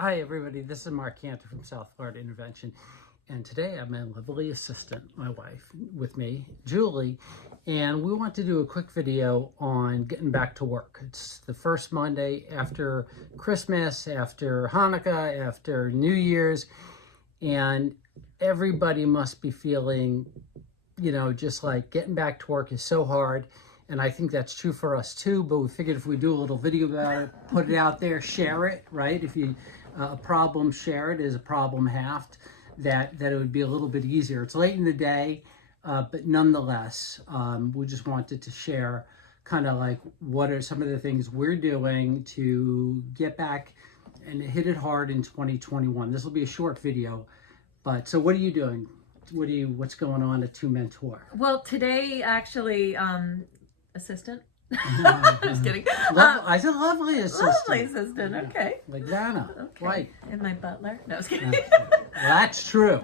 Hi everybody, this is Mark Cantor from South Florida Intervention, and today I have my lovely assistant, my wife, with me, Julie, and we want to do a quick video on getting back to work. It's the first Monday after Christmas, after Hanukkah, after New Year's, and everybody must be feeling, just like getting back to work is so hard. And I think that's true for us too, but we figured if we do a little video about it, put it out there, share it, right? If you a problem shared is a problem halved, that it would be a little bit easier. It's late in the day, but nonetheless, we just wanted to share kind of like what are some of the things we're doing to get back and hit it hard in 2021. This will be a short video, but so what are you doing? What's going on at Two Mentor? Well, today actually, assistant. Just kidding. I said lovely assistant. Lovely assistant. Okay. Like Dana. Okay. Right. And my butler. No, I was kidding. That's true.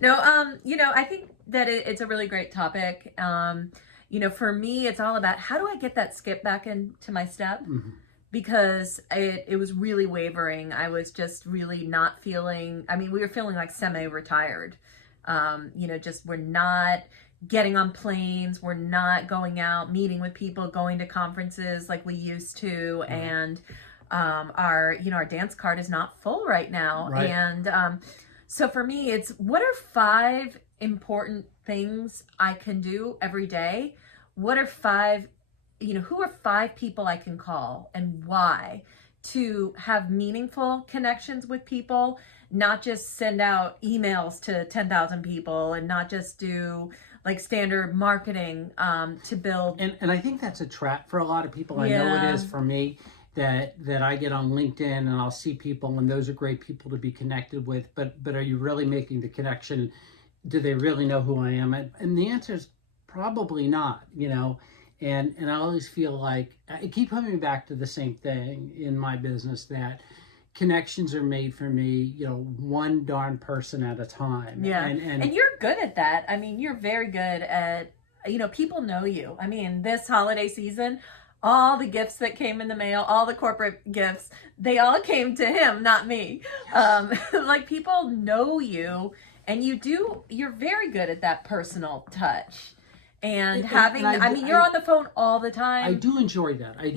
No. I think that it's a really great topic. For me, it's all about how do I get that skip back into my step. Mm-hmm. Because it was really wavering. I was just really not feeling. I mean, we were feeling like semi-retired. Just we're not getting on planes, we're not going out, meeting with people, going to conferences like we used to, mm-hmm. and our dance card is not full right now. Right. And so for me, it's what are 5 important things I can do every day? What are 5, who are 5 people I can call and why to have meaningful connections with people, not just send out emails to 10,000 people and not just do like standard marketing to build. And I think that's a trap for a lot of people. I know it is for me, that I get on LinkedIn and I'll see people and those are great people to be connected with, but are you really making the connection? Do they really know who I am? And the answer is probably not, and I always feel like I keep coming back to the same thing in my business, that connections are made for me, one darn person at a time. Yeah. And you're good at that. I mean, you're very good at, people know you. I mean, this holiday season, all the gifts that came in the mail, all the corporate gifts, they all came to him, not me. Yes. Like people know you and you're very good at that personal touch. And you're on the phone all the time. I do enjoy that. I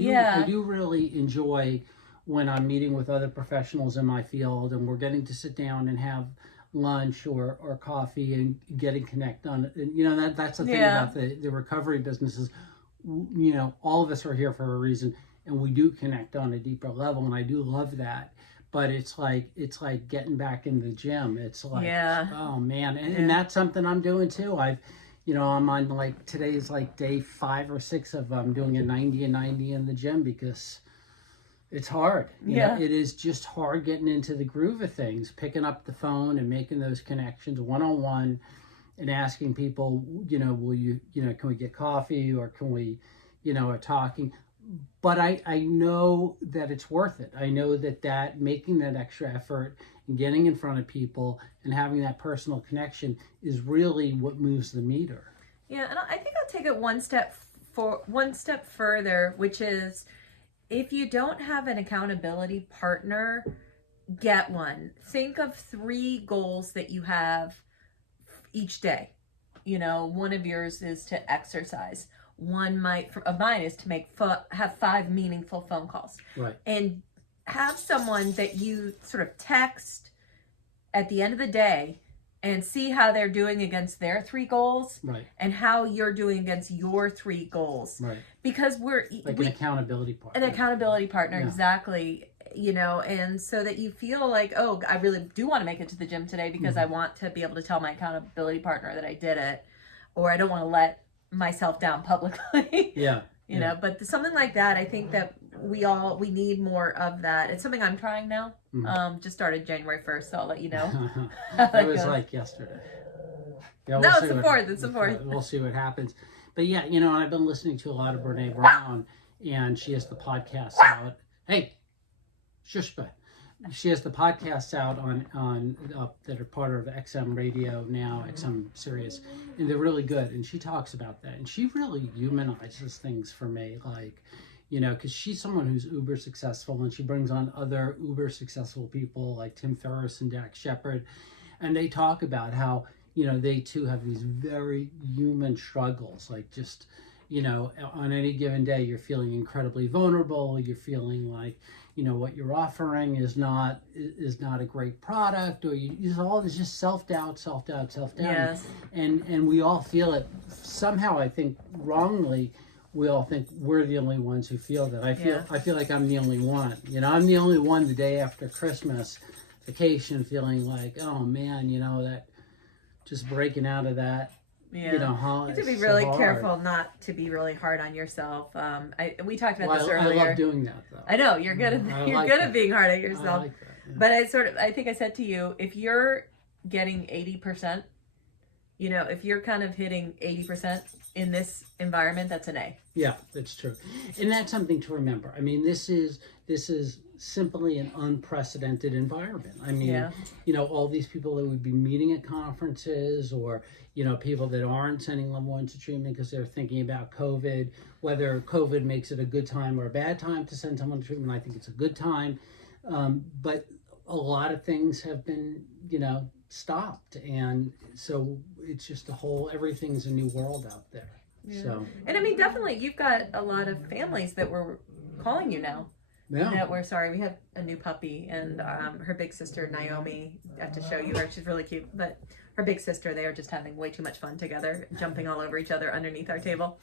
do really enjoy when I'm meeting with other professionals in my field and we're getting to sit down and have lunch or coffee and getting connect on it. And, that's the thing about the recovery businesses. All of us are here for a reason and we do connect on a deeper level. And I do love that. But it's like getting back in the gym. It's like, oh man. And that's something I'm doing too. I'm on like, today's like day 5 or 6 of doing a 90 and 90 in the gym because it's hard. It is just hard getting into the groove of things, picking up the phone and making those connections one-on-one and asking people, will you, can we get coffee or can we, are talking. But I know that it's worth it. I know that making that extra effort and getting in front of people and having that personal connection is really what moves the meter. Yeah, and I think I'll take it one step further, which is if you don't have an accountability partner, get one. Think of 3 goals that you have each day. One of yours is to exercise. One of mine is to have 5 meaningful phone calls. Right. And have someone that you sort of text at the end of the day and see how they're doing against their 3 goals. Right. And how you're doing against your 3 goals. Right. Because an accountability partner. An accountability partner, exactly. And so that you feel like, oh, I really do want to make it to the gym today because I want to be able to tell my accountability partner that I did it, or I don't want to let myself down publicly. But something like that, I think that we need more of that. It's something I'm trying now. Just started January 1st, so I'll let you know. It was like yesterday. Yeah, it's the 4th. It's the 4th. We'll see what happens. But I've been listening to a lot of Brene Brown, and she has the podcast out. Hey, shushba. She has the podcasts out on that are part of XM Radio now, XM Sirius, and they're really good. And she talks about that, and she really humanizes things for me, like, you know, because she's someone who's uber successful, and she brings on other uber successful people like Tim Ferriss and Dax Shepard, and they talk about how, you know, they too have these very human struggles, like just, you know, on any given day you're feeling incredibly vulnerable, you're feeling like, you know, what you're offering is not a great product, or you all this just self-doubt. Yes. And we all feel it somehow. I think wrongly, we all think we're the only ones who feel that. I feel like I'm the only one. You know, I'm the only one the day after Christmas vacation feeling like, oh man, you know, that just breaking out of that. Yeah. You know, you have to be really careful not to be really hard on yourself. We talked about this earlier. I love doing that though. I know you're good at being hard on yourself. I like that, yeah. But I think I said to you, if you're getting 80%, you know, if you're kind of hitting 80% in this environment, that's an A. Yeah, that's true. And that's something to remember. I mean, this is simply an unprecedented environment. I mean, you know, all these people that would be meeting at conferences, or, you know, people that aren't sending loved ones to treatment because they're thinking about COVID, whether COVID makes it a good time or a bad time to send someone to treatment. I think it's a good time. But a lot of things have been, you know, stopped. And so it's just everything's a new world out there. Yeah. So, and I mean, definitely you've got a lot of families that were calling you now. Yeah. That we're sorry, we have a new puppy, and her big sister Naomi, I have to show you her, she's really cute, but her big sister, they are just having way too much fun together, jumping all over each other underneath our table.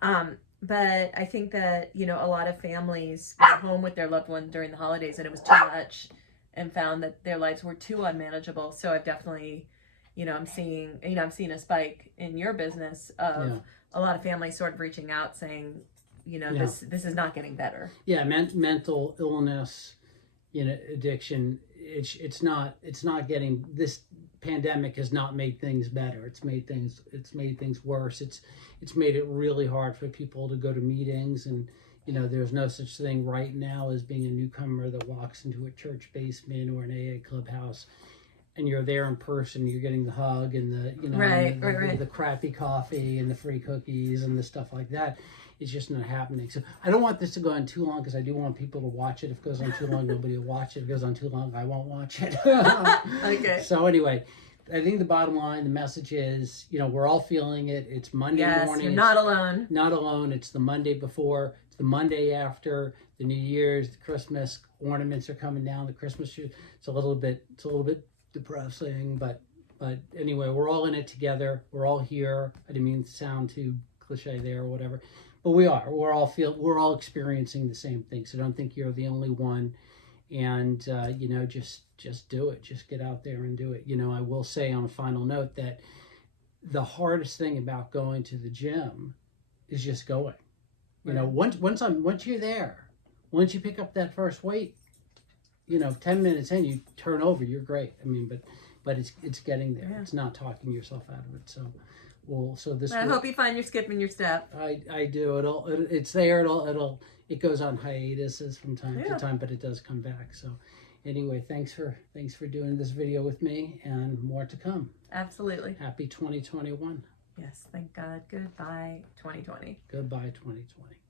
But I think that, you know, a lot of families were home with their loved one during the holidays, and it was too much, and found that their lives were too unmanageable. So I've definitely, you know, I'm seeing a spike in your business of a lot of families sort of reaching out saying, you know, this is not getting better. Yeah, mental illness, you know, addiction. It's not getting. This pandemic has not made things better. It's made things worse. It's made it really hard for people to go to meetings, and you know, there's no such thing right now as being a newcomer that walks into a church basement or an AA clubhouse, and you're there in person. You're getting the hug and the, you know, the crappy coffee and the free cookies and the stuff like that. It's just not happening. So I don't want this to go on too long, because I do want people to watch it. If it goes on too long, nobody will watch it. If it goes on too long, I won't watch it. Okay. So anyway, I think the bottom line, the message is, you know, we're all feeling it. It's Monday morning. You're not alone. Not alone. It's the Monday before. It's the Monday after the New Year's, the Christmas ornaments are coming down. The Christmas tree. It's a little bit depressing, but anyway, we're all in it together. We're all here. I didn't mean to sound too cliche there or whatever. But we are. We're all experiencing the same thing. So don't think you're the only one. And you know, just do it. Just get out there and do it. You know, I will say on a final note that the hardest thing about going to the gym is just going. You know, once you're there, once you pick up that first weight, you know, 10 minutes in, you turn over, you're great. I mean, but it's getting there. It's not talking yourself out of it. So. Well, so this. I hope you find your skip and your step. I do. It's there. It goes on hiatuses from time to time, but it does come back. So, anyway, thanks for doing this video with me, and more to come. Absolutely. Happy 2021. Yes, thank God. Goodbye 2020. Goodbye 2020.